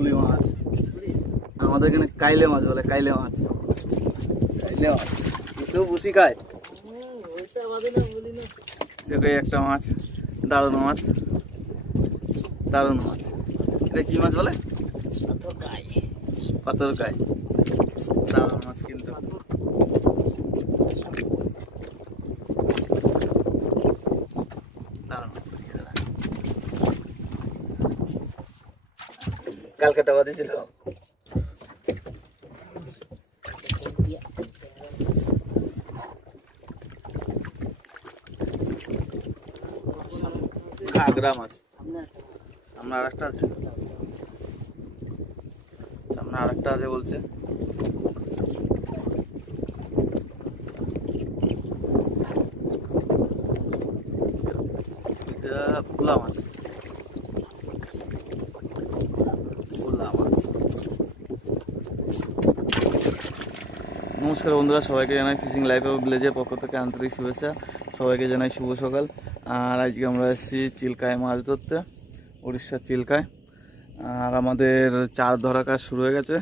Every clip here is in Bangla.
পুঁটি মাছ, আমাদের এখানে কাইলে মাছ বলে, কাইলে মাছ। কাইলে মাছ কেউ বসি খায়। দেখো একটা মাছ, দারুণ মাছ, দারুণ মাছ। এটা কি মাছ বলে? পাথরকাই। দারুণ মাছ কিন্তু। কালকে টাকা দিয়েছিল। ঘাগরা মাছ। সামনে আরেকটা আছে, সামনে আরেকটা আছে বলছে। এটা পোলা মাছ, পোলা মাছ। নমস্কার বন্ধুরা, সবাইকে জানাই ফিশিং লাইফ অফ ভিলেজের পক্ষ থেকে আন্তরিক শুভেচ্ছা। সবাইকে জানাই শুভ সকাল। আর আজকে আমরা এসেছি চিল্কায় মাছ ধরতে, উড়িষ্যার চিল্কায়। আর আমাদের চার ধরা কাজ শুরু হয়ে গেছে।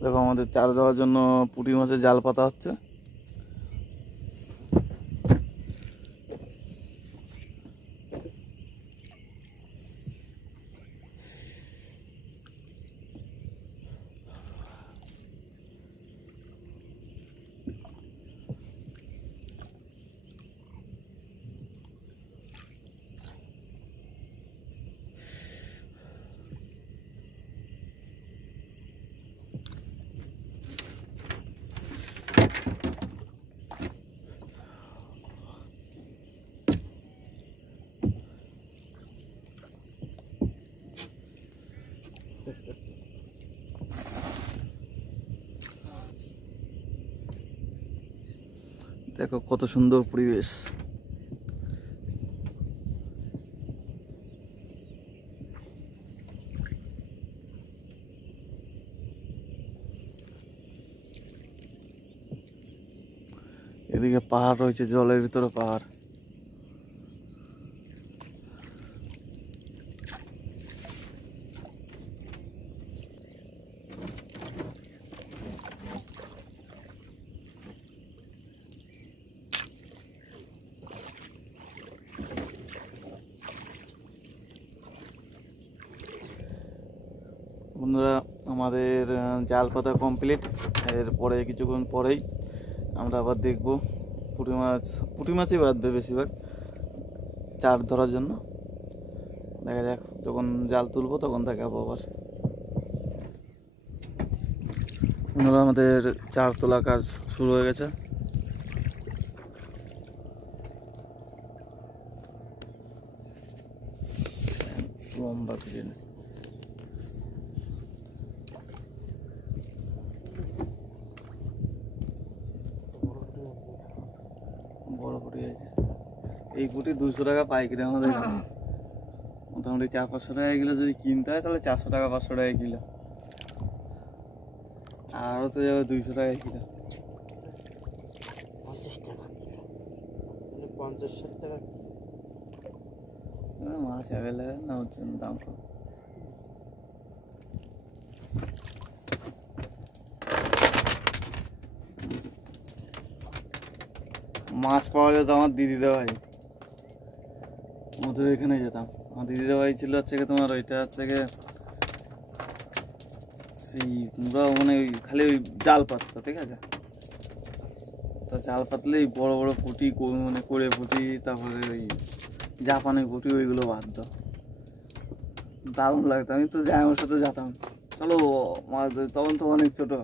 দেখো আমাদের চার ধরার জন্য পুঁটি মাছের জাল পাতা হচ্ছে। দেখো কত সুন্দর পরিবেশ। এদিকে পাহাড় রয়েছে, জলের ভিতরে পাহাড়। বন্ধুরা আমাদের জাল পাতা কমপ্লিট। এরপরে কিছুক্ষণ পরেই আমরা আবার দেখব পুঁটি মাছ। পুঁটি মাছই বাঁধবে বেশিরভাগ চার ধরার জন্য। দেখা যাক, যখন জাল তুলবো তখন দেখাবো আবার। বন্ধুরা আমাদের চার তোলা কাজ শুরু হয়ে গেছে। লম্বা করে বড় পুঁটি আছে। এই পুঁটি 200 টাকা পাইকারি আমাদের এখানে। মোটামুটি 400-500 টাকা কিলো যদি কিনতে হয় তাহলে 400 টাকা 500 টাকা কিলো। আরও তো যাবে 200 টাকা কিলো। 50 টাকা কিলো, 50-60 টাকা। মাছ অ্যাভেলেবেল না, ওর জন্য দাম কম। মাছ পাওয়া যেত আমার দিদিদের বাড়ি, ওদের এখানে যেতাম। আমার দিদিদের বাড়ি ছিল হচ্ছে তোমার ওইটা হচ্ছে সেই পুরো মানে ওই খালি ওই জাল পাততো, ঠিক আছে? তো জাল পাতলেই বড় বড় পুঁটি, মানে করে পুঁটি, তারপরে ওই জাপানি পুঁটি, ওইগুলো বাঁধতো। দারুণ লাগতো। আমি তো যাই, আমার সাথে যেতাম, চলো মাছ ধরি। তখন তো অনেক ছোট।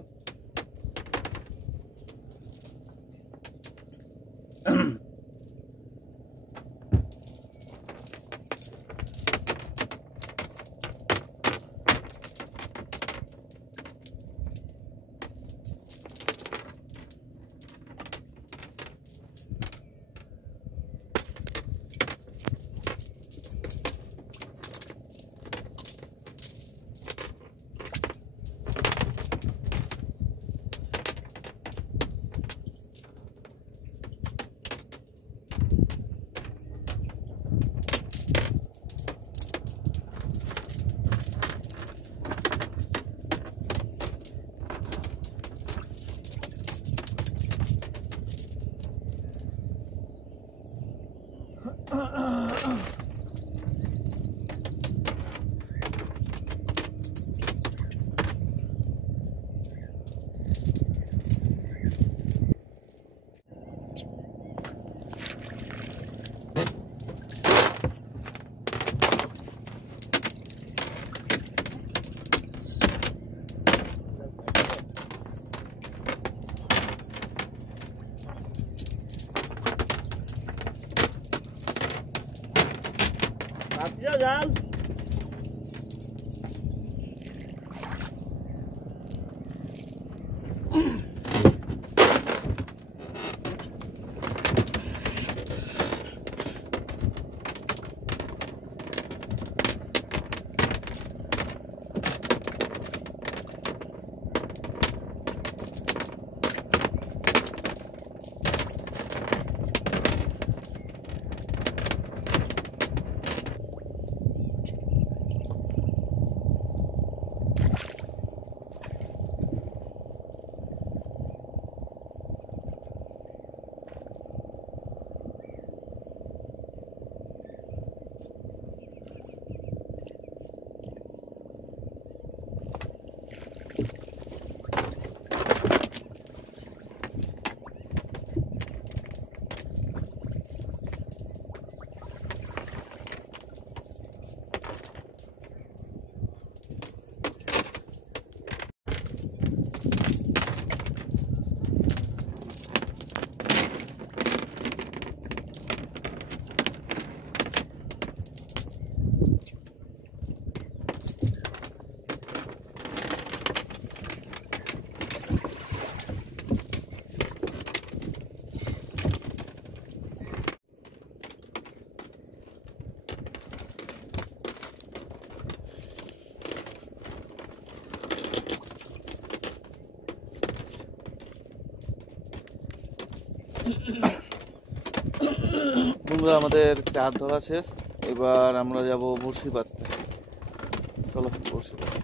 জাল। বন্ধুরা আমাদের চার ধরা শেষ, এবার আমরা যাব বড়শি পাততে। চলো বড়শি পাততে।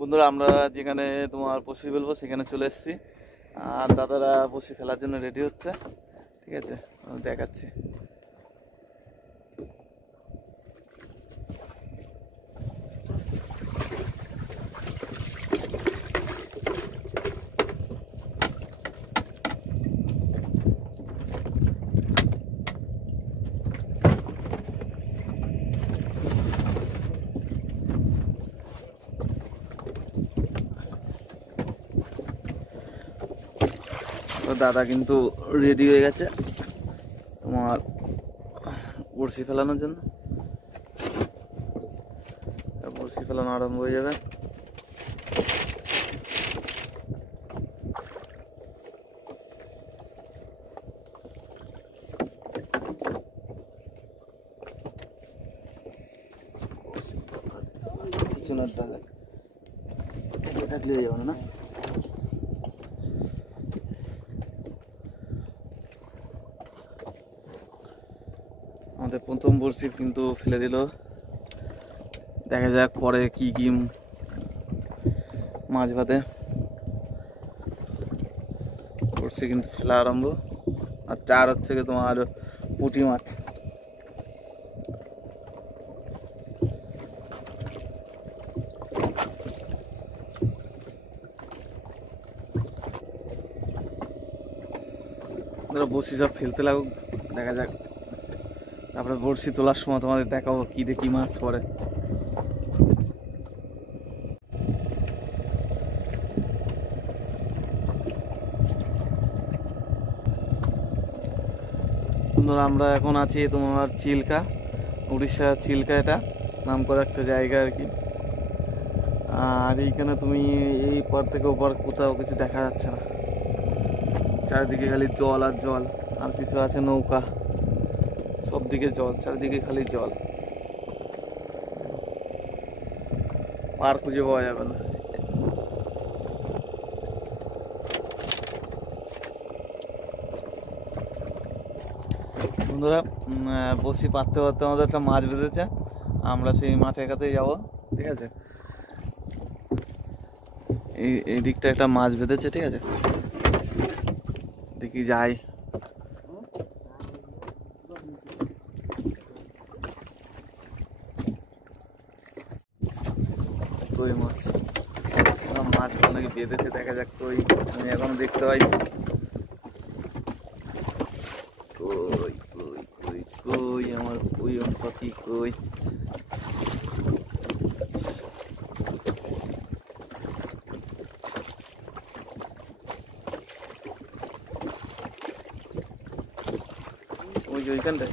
বন্ধুরা আমরা যেখানে তোমার বসি ফেলবো সেখানে চলে এসেছি, আর দাদারা বসি ফেলার জন্য রেডি হচ্ছে। ঠিক আছে, দেখাচ্ছি। দাদা কিন্তু রেডি হয়ে গেছে তোমার বড়শি ফেলানোর জন্য। বড়শি ফেলানো আরম্ভ হয়ে যাবে। পিছনেরটা এগিয়ে থাকলে হয়ে যাবে না। আমাদের প্রথম বড়শি কিন্তু ফেলে দিল, দেখা যাক পরে কি কি মাছ বাঁধে। বড়শি কিন্তু ফেলা আরম্ভ, আর চার হচ্ছে কি তোমার পুঁটি মাছ। বড়শি সব ফেলতে লাগুক, দেখা যাক। তারপরে বড়শি তোলার সময় তোমাদের দেখাবো কি দেখি মাছ পড়ে। বন্ধুরা আমরা এখন আছি তোমার চিল্কা, উড়িষ্যা চিল্কা, এটা নাম করা একটা জায়গা আর কি। আর এইখানে তুমি এই পার থেকে ওপার কোথাও কিছু দেখা যাচ্ছে না, চারিদিকে খালি জল আর জল, আর কিছু আছে নৌকা, সব দিকে জল, চারিদিকে খালি জল, পার খুঁজে পাওয়া যাবে না। বন্ধুরা বসি পাততে পারতে আমাদের একটা মাছ বেঁধেছে, আমরা সেই মাছের কাছেই যাবো। ঠিক আছে, এই দিকটা একটা মাছ বেঁধেছে, ঠিক আছে, দেখি যাই। কই মাছ, মাছ নাকি বেঁধেছে, দেখা যাক। কই আমি এখনো দেখতে পাই। কই কই কই কই আমার কই পাখি কই। ওই যে ওইখানটায়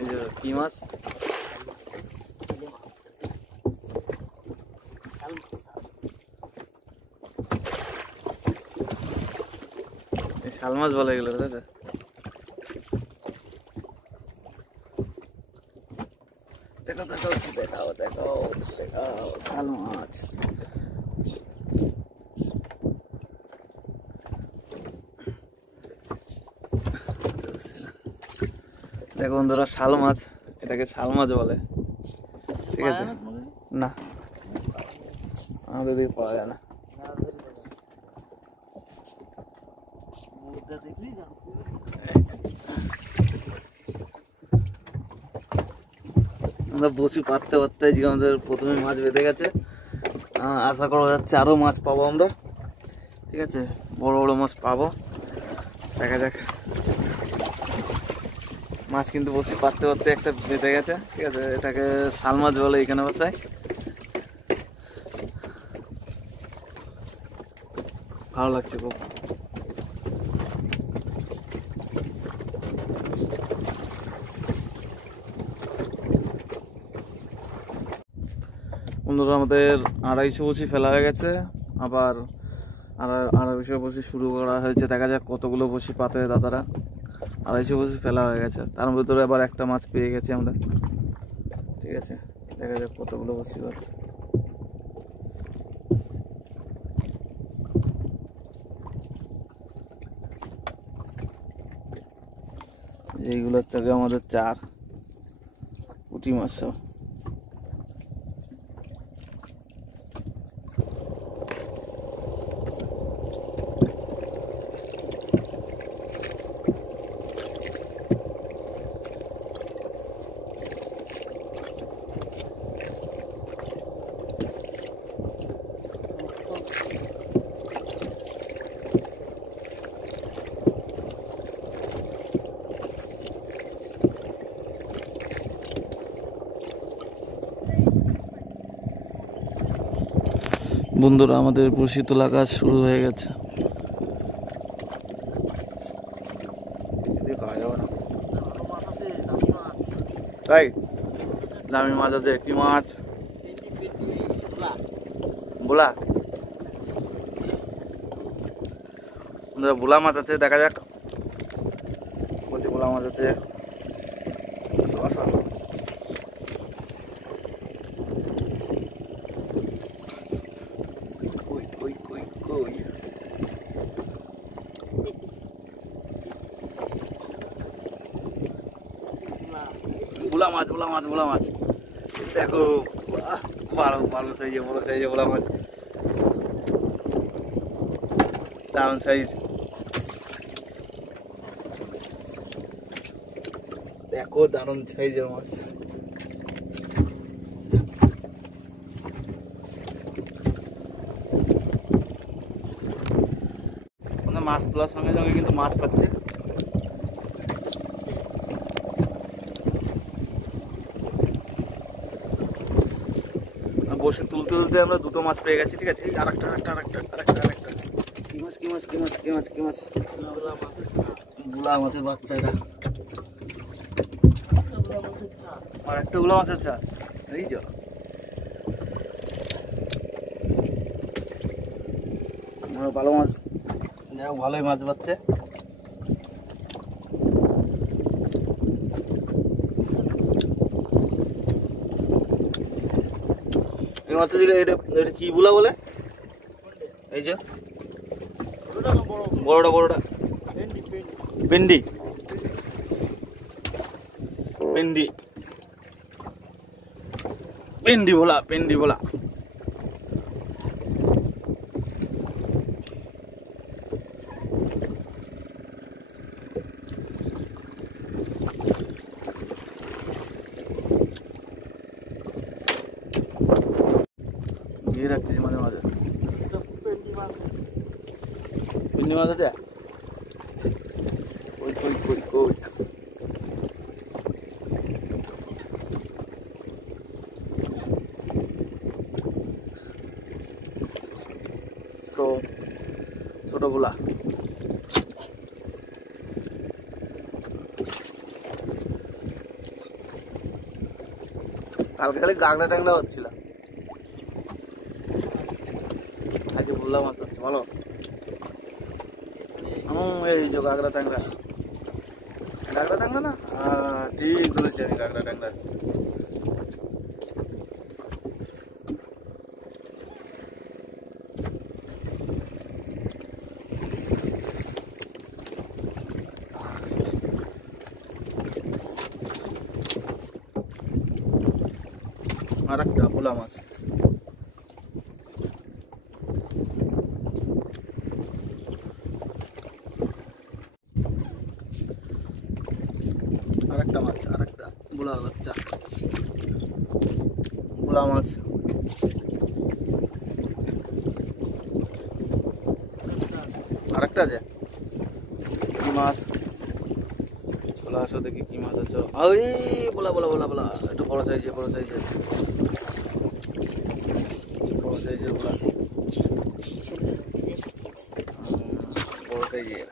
এই যে কি মাছ, শাল মাছ বলে গেল, তাই তো? দেখো দেখো দেখাও দেখাও দেখাও শাল মাছ। দেখো বন্ধুরা, শাল মাছ, এটাকে শাল মাছ বলে, ঠিক আছে? না, আমাদের দিকে পাওয়া যায় না। আমরা বসি পাততে পাততে আমাদের প্রথমে মাছ বেঁধে গেছে। আশা করা যাচ্ছে আরো মাছ পাবো আমরা, ঠিক আছে, বড় বড় মাছ পাবো, দেখা যাক। মাছ কিন্তু বসি পাততে পাততে একটা বেঁধে গেছে, ঠিক আছে, এটাকে শাল মাছ বলে এখানে বাসায়। ভালো লাগছে খুব। বন্ধুরা, আমাদের 250 বসি ফেলা হয়ে গেছে, আবার 250 বসি শুরু করা হয়েছে। দেখা যাক কতগুলো বসি পাতে দাদারা। 250 বসি ফেলা হয়ে গেছে, তার ভিতরে আবার একটা মাছ পেয়ে গেছি আমরা, ঠিক আছে, দেখা যাক কতগুলো বসি পাতে। এইগুলো হচ্ছে আমাদের 4 পুঁটি মাছ সব। বন্ধুরা, আমাদের বসি তোলা কাজ শুরু হয়ে গেছে। তাই দামি মাছ আছে, কি মাছ? বোলা, বন্ধুরা বোলা মাছ আছে, দেখা যাক। বলছি বোলা মাছ আছে, আসো আসো আসো। ভোলা মাছ ভোলা মাছ ভোলা মাছ, দেখো ভালো সাইজে, বড় সাইজে ভোলা মাছ, দারুণ সাইজ। দেখো দারুণ সাইজের মাছ। মাছ তোলার সঙ্গে সঙ্গে কিন্তু মাছ পাচ্ছে। বসে তুলতে তুলতে আমরা 2টো মাছ পেয়ে গেছি, ঠিক আছে। এই আরেকটা কি মাছ কি মাছ কি মাছ কি মাছ কি মাছ? ভোলা মাছের বাচ্চা এটা, আর একটা ভোলা মাছের চা। এই যে ভালো মাছ, ভালোই মাছ পাচ্ছে। এটা কি ভোলা বলে? এই যে বড়টা বড়টা পেন্ডি, পেন্ডি পেন্ডি ভোলা, পেন্ডি ভোলা। মাছ আছে? কই কই কই কই ছোট গুলা কালকে খালি গাগড়া ট্যাংরা হচ্ছিল, আজকে ভুলা মাছ হচ্ছে। বলো এই যে গাগড়া ট্যাংরা, গাগড়া ট্যাংরা না? ঠিক ধরেছি আমি, গাগড়া ট্যাংরা। আর একটা ভোলা মাছ, আরেকটা মাছ, আরেকটা ভোলা বাচ্চা, ভোলা মাছ। আরেকটা আছে কি মাছ? বলা আসো দেখি কি মাছ আছে। ওই বলা বলা বলা বলা, একটু বড় সাইজের, বড় সাইজের, বড় সাইজের বলা, বড় সাইজের।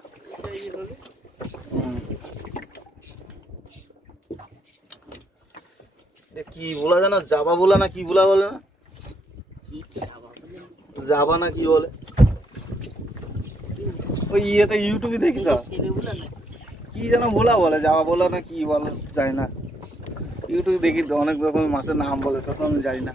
কি বলা জানো? জাবা বলা না কি বলা বলে না? জাবা না কি বলে? ওই ইয়েতে ইউটিউবে দেখি তো, কি যেন ভোলা বলে, যাওয়া বলা না কি বলে জানি না। ইউটিউবে দেখি তো অনেক রকমের মাছের নাম বলে, তখন আমি জানি না।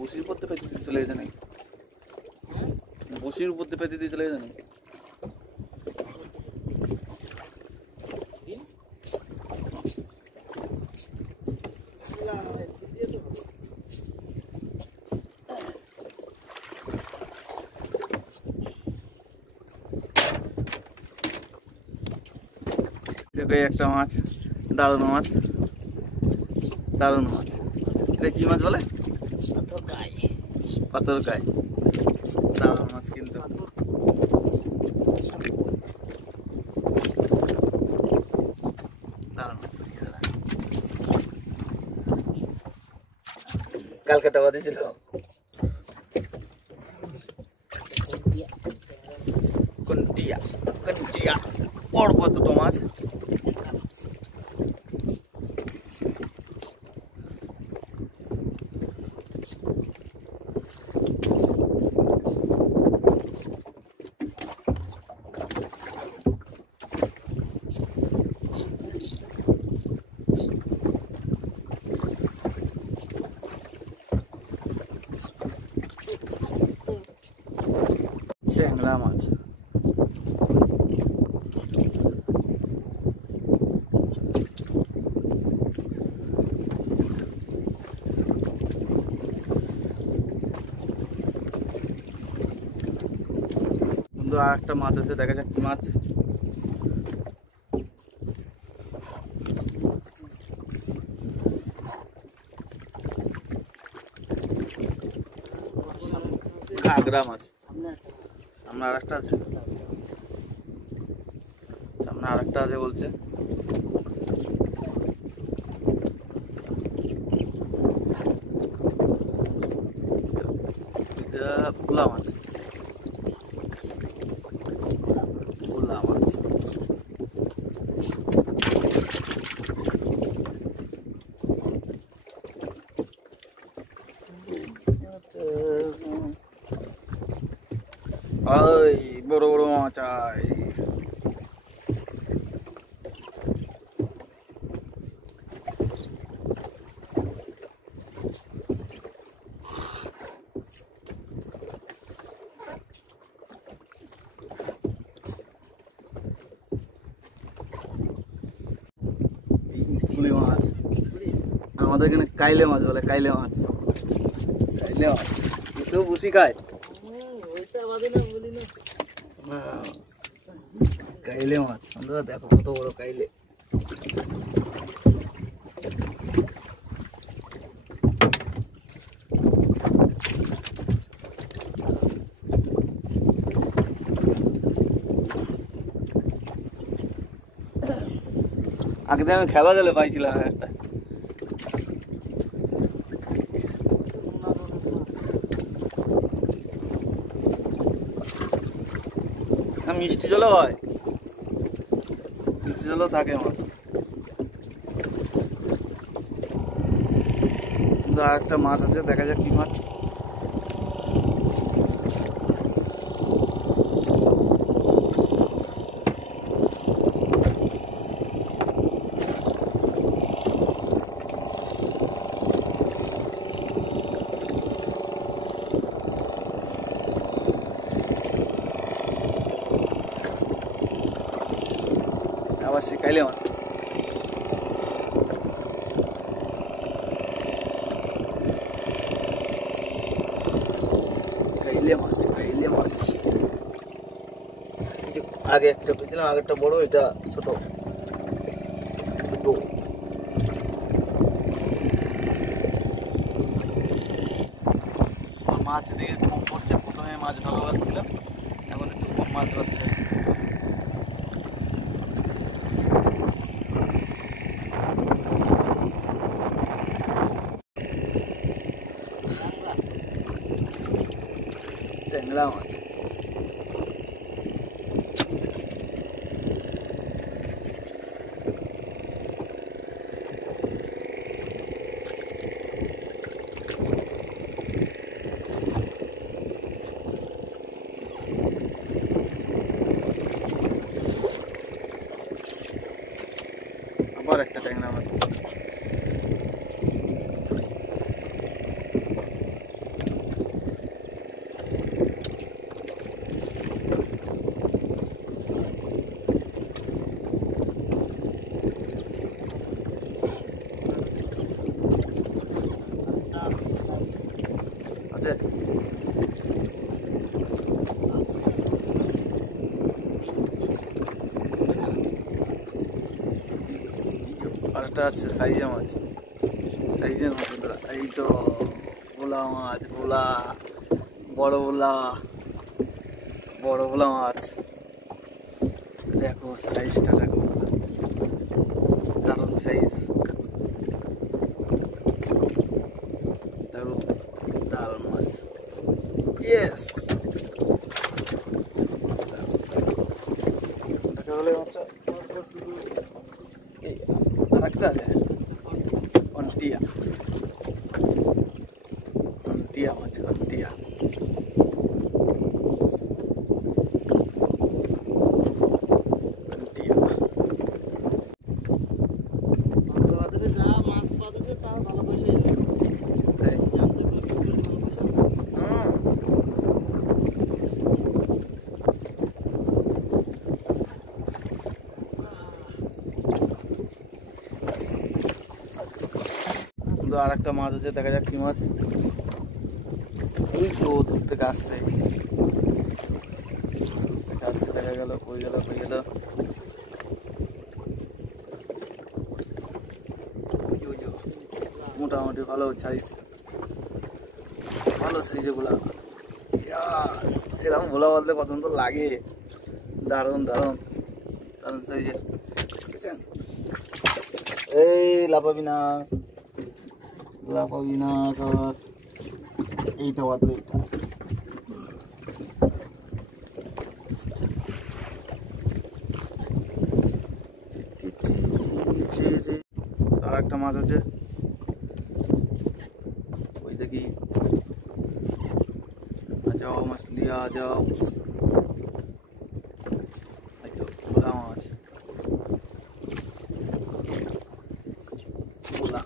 বসির উপর পেতে দিয়ে চলে গেছে নাকি? বসির উপর পেতে দিয়ে চলে গেছে নাকি? দেখো একটা মাছ, দারুণ মাছ, দারুণ মাছ। এটা কি মাছ বলে? পাথরকাই। দারুণ মাছ কিন্তু। কালকে টাকা দিয়েছিল। কন্টিয়া, কন্টিয়া পড়বো দুটো মাছ। ট্যাংরা মাছ। বন্ধু আর একটা মাছ আছে, দেখা যাক কি মাছ। ঘাগরা মাছ। সামনে আর একটা আছে, সামনে আর একটা আছে বলছে। এটা ভোলা মাছ, ভোলা মাছ। ওই বড় বড় মাছ আয়। কুলি মাছ, আমাদের এখানে কাইলে মাছ বলে, কাইলে মাছ, কাইলে মাছ। একটু বুসি খায়। কাইলে মাছ বন্ধুরা, দেখো কত বড় কাইলে। আগে আমি খেলা জালে পাইছিলাম একটা। মিষ্টি জলও হয়, মিষ্টি জলও থাকে মাছ। আর একটা মাছ আছে, দেখা যাক কি মাছ। আবার সে কাইলে মাছ। কাইলে মাছ, কাইলে মাছ। আগে একটা পেয়েছিলাম, আগেরটা বড়, এটা ছোট। দুটো মাছ এদিকে কম পড়ছে। প্রথমে মাছ ভালো লাগছিল, এখন একটু কম মাছ ধরছে। ট্যাংরা মাছ। আবার একটা ট্যাংরা মাছ। আছে আরেকটা আছে সাইজের মাছ, সাইজের মাছ। এই তো ভোলা মাছ, ভোলা, বড় ভোলা, বড় ভোলা মাছ। দেখো সাইজটা, দেখো দারুণ সাইজ, দারুণ দারুণ মাছ। ইয়েস, দেখা হলে মাছটা। আরেকটা আছে কন্টিয়া, কন্টিয়া মাছ, কন্টিয়া। আর একটা মাছ আছে, দেখা যাক কি মাছ। এই তো দূর থেকে আসছে, দেখা গেল, কই গেল, কই গেল। মোটামুটি ভালো সাইজ, ভালো সাইজ এগুলা। এরকম ভোলা বলতে কত সুন্দর লাগে, দারুণ দারুণ দারুণ সাইজের। এই লাফাবি না, লাফাবি না, এইটা বাদলে এইটা। আর একটা মাছ আছে, ওই দেখি। যাও মাছলি, আ যাও। ভোলা মাছ, ভোলা।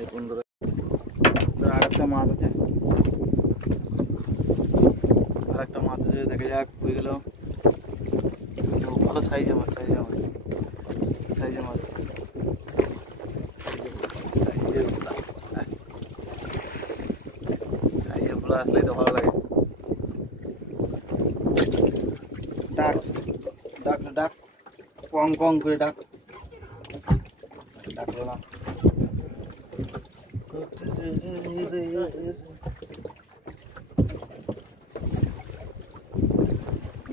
এই বন্ধুরা আর একটা মাছ আছে, আর একটা মাছ মাছ আছে দেখে যাক হয়ে গেল ভালো সাইজের মাছ সাইজের মাছ সাইজের ফুলা আসলেই তো ভালো লাগে ডাক ডাক ডাক কং কং করে ডাক ডাকলো না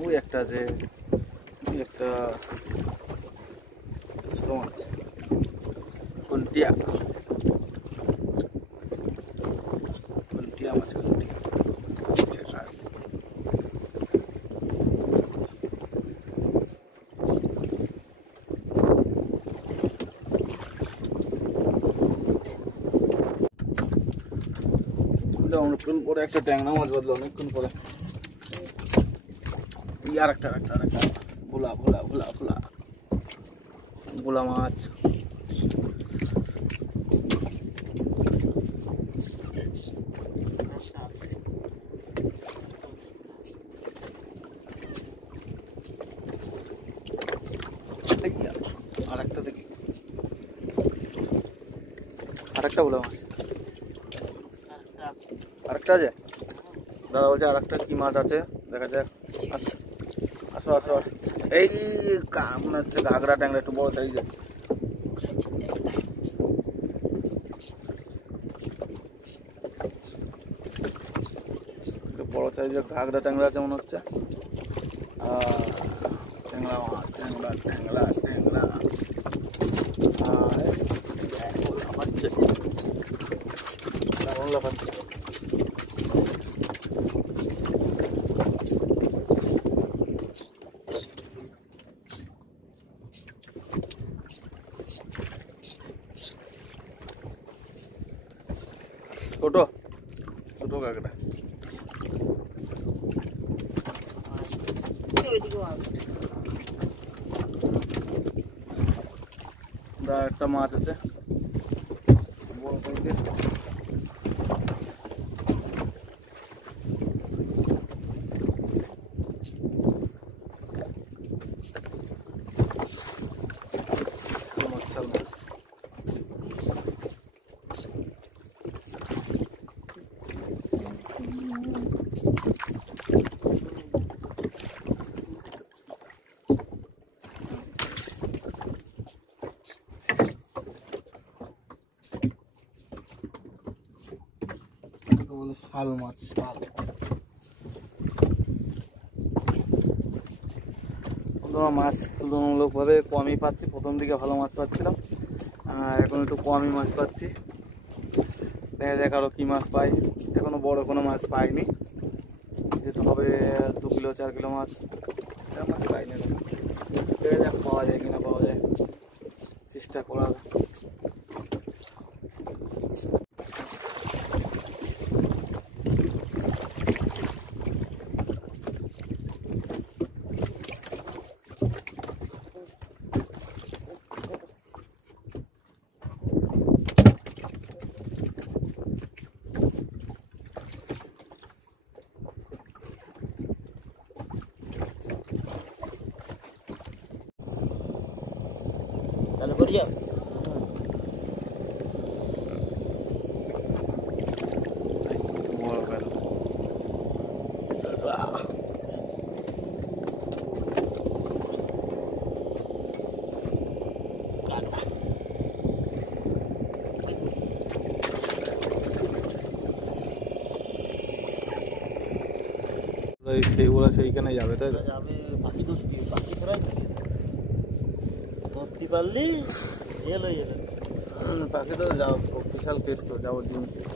ওই একটা আছে ওই একটা ছোট মাছ কুন্টিয়া মাছ কুন্টিয়া মাছ অনেকক্ষণ পরে একটা ট্যাংরা মাছ বাঁধলো অনেকক্ষণ পরে আর একটা ভোলা ভোলা ভোলা ভোলা ভোলা মাছ আর একটা দেখি আরেকটা ভোলা মাছ আরেকটা আছে দাদা বলছে আরেকটা কি মাছ আছে দেখা যাক আসো আসো এই মনে হচ্ছে ঘাগরা ট্যাংরা একটু বড় সাইজের বড় সাইজের ঘাগরা ট্যাংরা আছে মনে হচ্ছে ট্যাংরা মাছ ট্যাংরা ট্যাংরা ট্যাংরা লাফাচ্ছে লাফাচ্ছে ছোট ছোট কাঁকড়া একটা মাছ আছে বড় সাইজের শাল মাছ শাল মাছ তুলনামূলকভাবে কমই পাচ্ছি প্রথম দিকে ভালো মাছ পাচ্ছিলাম আর এখন একটু কমই মাছ পাচ্ছি দেখা যাক আরো কি মাছ পাই এখনো বড় কোনো মাছ পাইনি যেহেতু হবে 2 কিলো 4 কিলো মাছ মাছ পাইনি দেখা যাক পাওয়া যায় কিনা পাওয়া যায় চেষ্টা করা চালু করি যাও সেইগুলো সেইখানে যাবে তাই যাবে পাখি ধরতে পাখি ধরাই ধরতে পারলি জেল হয়ে যাবে পাখি তো যাও বিশাল কেস তো যাবো দিন কেস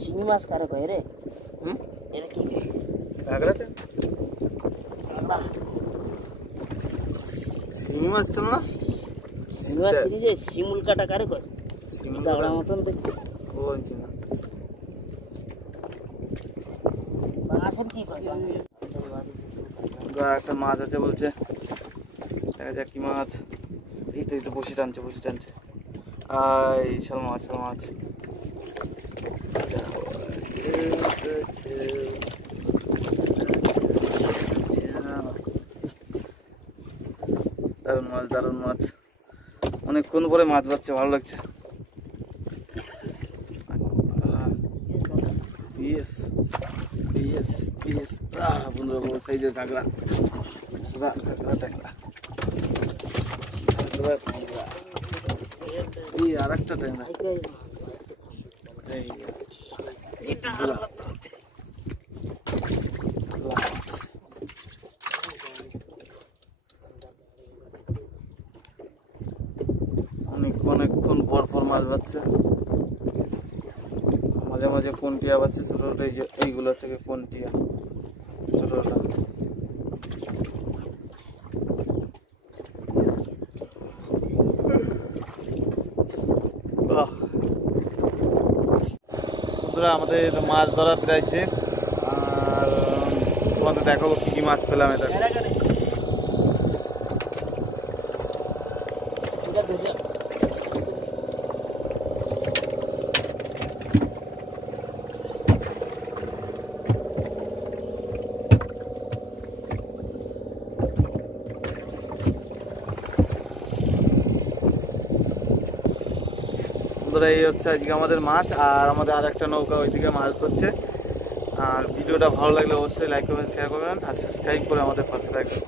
শিঙি মাছ কারে কয় রে এটা কি কাঁকড়াতে শিঙি মাছ তো না শিঙি মাছ চিনি যে শিমুল কাটা কারে কয় কাঁকড়া মতন দেখতে ও চিনা কি করে একটা মাছ আছে বলছে, দেখা যাক কি মাছ। এই তো বসি টানছে এই শাল মাছ দারুণ মাছ অনেকক্ষণ পরে মাছ পাচ্ছে, ভালো লাগছে। বন্ধুরা বড় সাইজের কাঁকড়া, আর একটা ট্যাংরা, অনেকক্ষণ পর মাছ পাচ্ছে। মাঝে মাঝে কোনটিয়া পাচ্ছে ছোট ছোট, এইগুলো থেকে কোনটিয়া ছোট ছোট। বন্ধুরা আমাদের মাছ ধরা প্রায় শেষ, আর তোমাদের দেখাবো কি কি মাছ পেলাম। এটা এই হচ্ছে আজকে আমাদের মাছ, আর আমাদের আর একটা নৌকা ওইদিকে মাছ ধরছে। আর ভিডিওটা ভালো লাগলে অবশ্যই লাইক করবেন, শেয়ার করবেন আর সাবস্ক্রাইব করে আমাদের পাশে থাকবেন।